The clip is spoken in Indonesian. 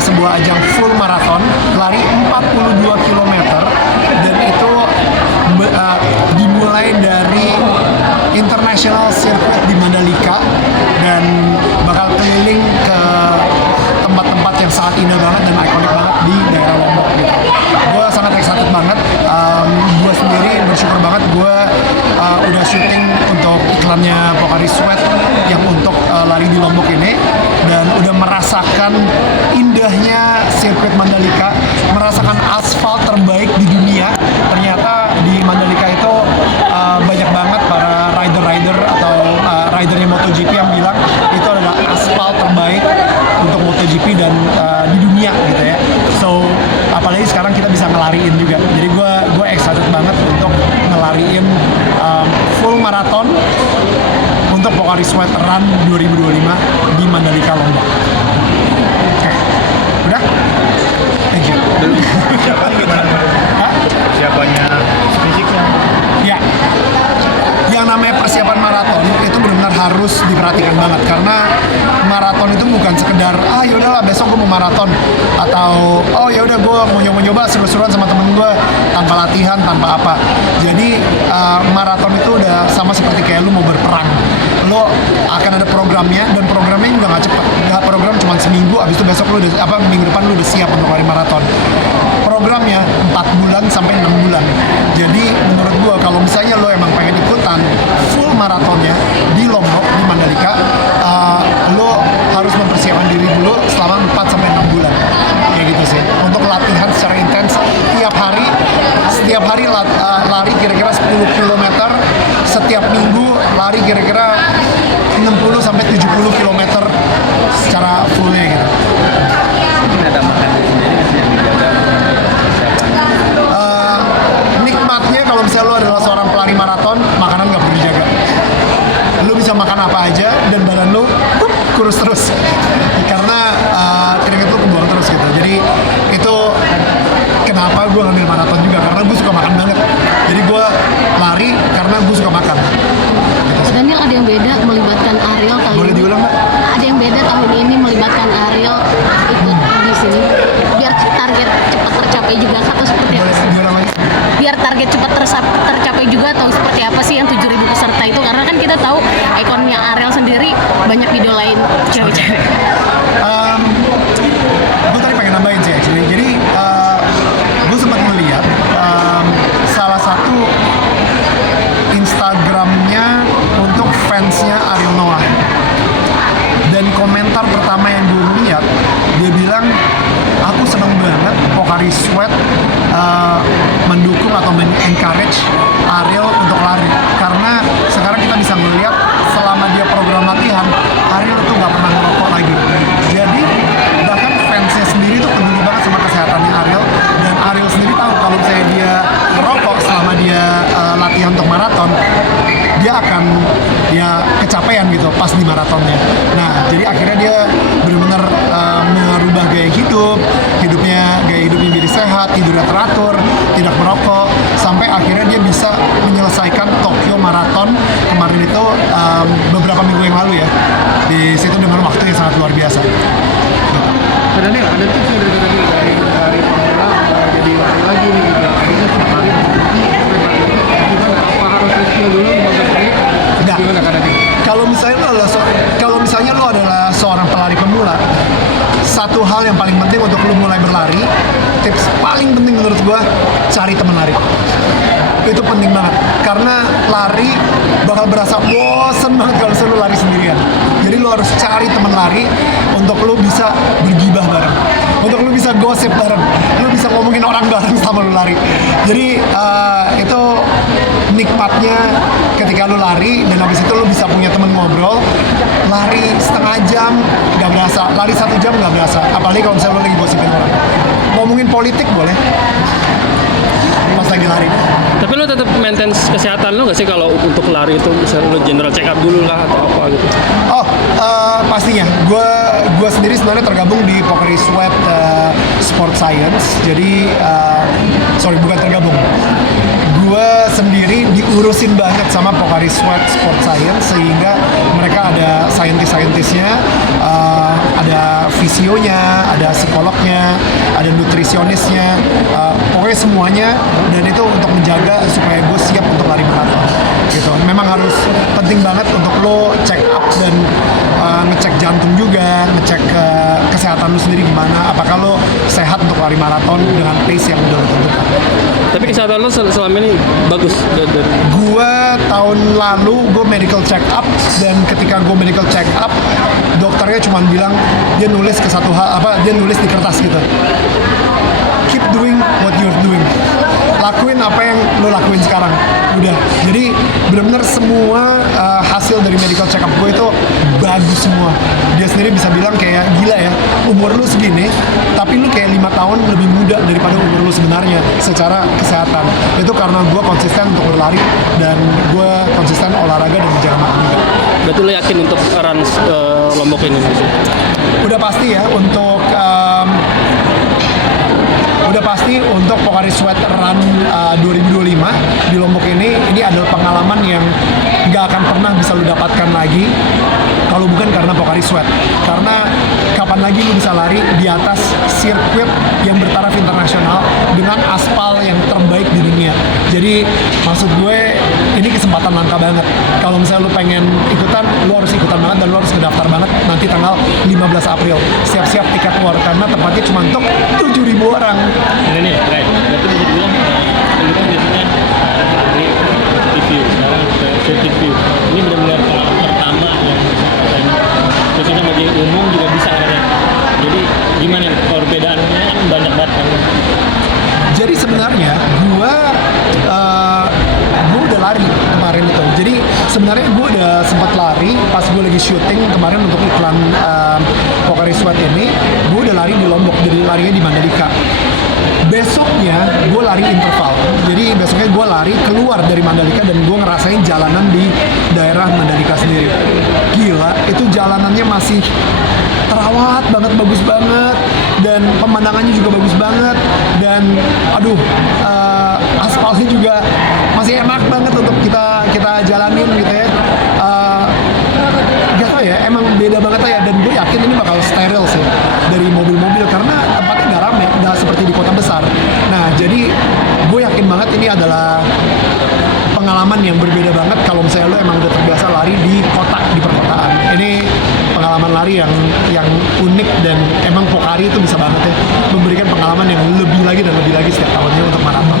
sebuah ajang full marathon, lari 42 km, dan itu dimulai dari International Circuit di Mandalika dan bakal keliling ke tempat-tempat yang sangat indah banget dan ikonik banget di daerah Lombok gitu. Gue sangat excited banget. Gue sendiri bersyukur banget gue udah syuting untuk iklannya Pocari Sweat yang untuk lari di Lombok ini, dan udah merasakan indahnya sirkuit Mandalika, merasakan aspal terbaik di dunia. Ternyata di Mandalika itu banyak banget para rider-rider atau ridernya MotoGP yang bilang itu adalah aspal terbaik untuk MotoGP dan di dunia gitu ya. So apalagi sekarang kita bisa ngelariin juga. Jadi gue excited banget untuk ngelariin full marathon untuk Pocari Sweat Run 2025 di Mandalika Lombok. Oke, udah? Thank you. Siapanya gimana? Hah? Siapanya fisiknya? Ya, yang namanya persiapan maraton itu benar-benar harus diperhatikan banget, karena maraton itu bukan sekedar yaudahlah besok gue mau maraton, atau yaudah gue mau nyoba seru-seruan sama temen gue tanpa latihan, tanpa apa. Jadi maraton itu udah sama seperti kayak lu mau berperang. Lo akan ada programnya, dan programnya juga nggak cepet. Nggak program cuma seminggu, abis itu besok lu udah minggu depan lu udah siap untuk lari maraton. Programnya 4 bulan sampai 6 bulan. Jadi menurut gua kalau misalnya lo emang pengen ikutan full maratonnya di Lombok, di Mandalika, lo harus mempersiapkan diri dulu selama 4 sampai 6 bulan. Kayak gitu sih. Untuk latihan secara intens setiap hari lari kira-kira 10 km, setiap minggu lari kira-kira 60 sampai 70 km secara fullnya gitu. Ini ada makanan sendiri nggak sih yang dijaga persiapannya? Nikmatnya kalau misalnya lo adalah seorang pelari maraton, makanan nggak perlu dijaga. Lo bisa makan apa aja dan badan lo kurus terus karena keringet lo kebuang terus gitu. Jadi itu kenapa gue ngambil maraton juga, karena gue suka makan banget. Jadi gue lari karena gue suka makan. Daniel, ada yang beda melibatkan Ariel kali Boleh ini? diulang, Mbak? Ada yang beda tahun ini melibatkan Ariel ikut di sini biar target cepat tercapai juga, atau seperti apa? Boleh diulang lagi? Biar target cepat tercapai juga, atau seperti apa sih yang 7.000 peserta itu? Karena kan kita tahu ikonnya Ariel sendiri banyak idolain cewek-cewek. Gue tadi pengen nambahin sih actually. Jadi gue sempat melihat salah satu Instagramnya untuk fansnya Ariel Noah, dan komentar pertama yang gue lihat, dia bilang aku seneng banget Pocari Sweat mendukung atau men-encourage Ariel untuk lari, karena sekarang kita bisa melihat selama dia program latihan, Ariel tuh nggak pernah ngerokok lagi. Jadi bahkan fansnya sendiri tuh peduli banget sama kesehatannya Ariel, dan Ariel sendiri tahu kalau misalnya dia ngerokok selama dia latihan untuk maraton, dia akan kecapean gitu pas di maratonnya. Nah, jadi akhirnya dia benar-benar merubah gaya hidupnya jadi sehat, tidurnya teratur, tidak merokok, sampai akhirnya dia bisa menyelesaikan Tokyo Marathon kemarin itu beberapa minggu yang lalu ya. Di situ dengan waktu yang sangat luar biasa. Daniel, ada tips yang dari tadi dari pemula jadi lari lagi nih gitu. Harusnya setiap hari gimana? Apa harus review dulu Enggak. gimana kan tadi? Kalau misalnya lo adalah seorang pelari pemula, satu hal yang paling penting untuk lo mulai berlari, tips paling penting menurut gua, cari teman lari. Itu penting banget, karena lari bakal berasa bosen banget kalau lo lari sendirian. Jadi lo harus cari teman lari untuk lo bisa bergibah bareng, untuk lo bisa gosip bareng, lo bisa ngomongin orang bareng sama lo lari. Jadi itu nikmatnya ketika lo lari, dan habis itu lo bisa punya teman ngobrol. Lari setengah jam nggak berasa, lari 1 jam nggak berasa, apalagi kalau misalnya lo lagi gosipin orang. Ngomongin politik boleh pas lagi lari. Tapi lo tetap maintain kesehatan lo nggak sih kalau untuk lari itu, misalnya lo general check up dulu lah atau apa gitu? Pastinya. Gue sendiri sebenarnya tergabung di Pocari Sweat Sport Science. Jadi bukan tergabung. gue sendiri diurusin banget sama Pocari Sweat Sport Science, sehingga mereka ada saintis-saintisnya, ada fisionya, ada psikolognya, ada nutrisionisnya, pokoknya semuanya, dan itu untuk menjaga supaya gue siap untuk lari maraton gitu. Memang harus penting banget untuk lo check up dan ngecek jantung juga, ngecek kesehatan lo sendiri gimana, apakah lo sehat untuk lari maraton dengan pace yang udah lo tentukan. Tapi kesehatan lo selama ini bagus. Gue tahun lalu gue medical check up, dan ketika gue medical check up, dokternya cuma bilang, dia nulis ke satu hal, dia nulis di kertas gitu, keep doing what you're doing, lakuin apa yang lo lakuin sekarang. Udah, jadi benar-benar semua hasil dari medical check up gue itu bagus semua. Dia sendiri bisa bilang kayak, gila ya, umur lu segini tapi lu kayak 5 tahun lebih muda daripada umur lu sebenarnya secara kesehatan. Itu karena gue konsisten untuk berlari, dan gue konsisten olahraga dan menjaga makan juga. Berarti lo yakin untuk run Lombok ini? Udah pasti ya, udah pasti untuk Pocari Sweat Run 2025 di Lombok ini adalah pengalaman yang nggak akan pernah bisa lu dapatkan lagi kalau bukan karena Pocari Sweat. Karena kapan lagi lu bisa lari di atas sirkuit yang bertaraf internasional dengan aspal yang terbaik di dunia. Jadi maksud gue, ini kesempatan langka banget. Kalau misalnya lu pengen ikutan, lu harus ikutan banget, dan lu harus ngedaftar banget nanti tanggal 15 April. Siap-siap tiket war, karena tempatnya cuma untuk 7.000 orang. Ini nih, Ray. Berarti bisa dibilang lu kan biasanya dari review, sekarang ke safety view. Ini benar-benar pengalaman pertama yang bisa rasain. Khususnya bagi umum juga bisa kan. Jadi gimana nih perbedaannya, kan banyak banget kan. Jadi sebenarnya gue udah lari kemarin itu. Jadi sebenarnya gue udah sempat lari pas gue lagi syuting kemarin untuk iklan Pocari Sweat ini. Gue udah lari di Lombok, jadi larinya di Mandalika. Besoknya gue lari interval. Jadi besoknya gue lari keluar dari Mandalika, dan gue ngerasain jalanan di daerah Mandalika sendiri. Gila, itu jalanannya masih terawat banget, bagus banget, dan pemandangannya juga bagus banget, dan aduh, aspalnya juga masih enak banget untuk kita jalanin gitu ya. Gak tau ya, emang beda banget ya, dan gue yakin ini bakal steril sih dari mobil-mobil, karena tempatnya nggak rame, nggak seperti di kota besar. Nah, jadi gue yakin banget ini adalah pengalaman yang berbeda banget kalau misalnya lo emang udah terbiasa lari di kota, di perkotaan. Ini pengalaman lari yang unik, dan emang Pocari itu bisa banget ya memberikan pengalaman yang lebih lagi dan lebih lagi setiap tahunnya untuk maraton.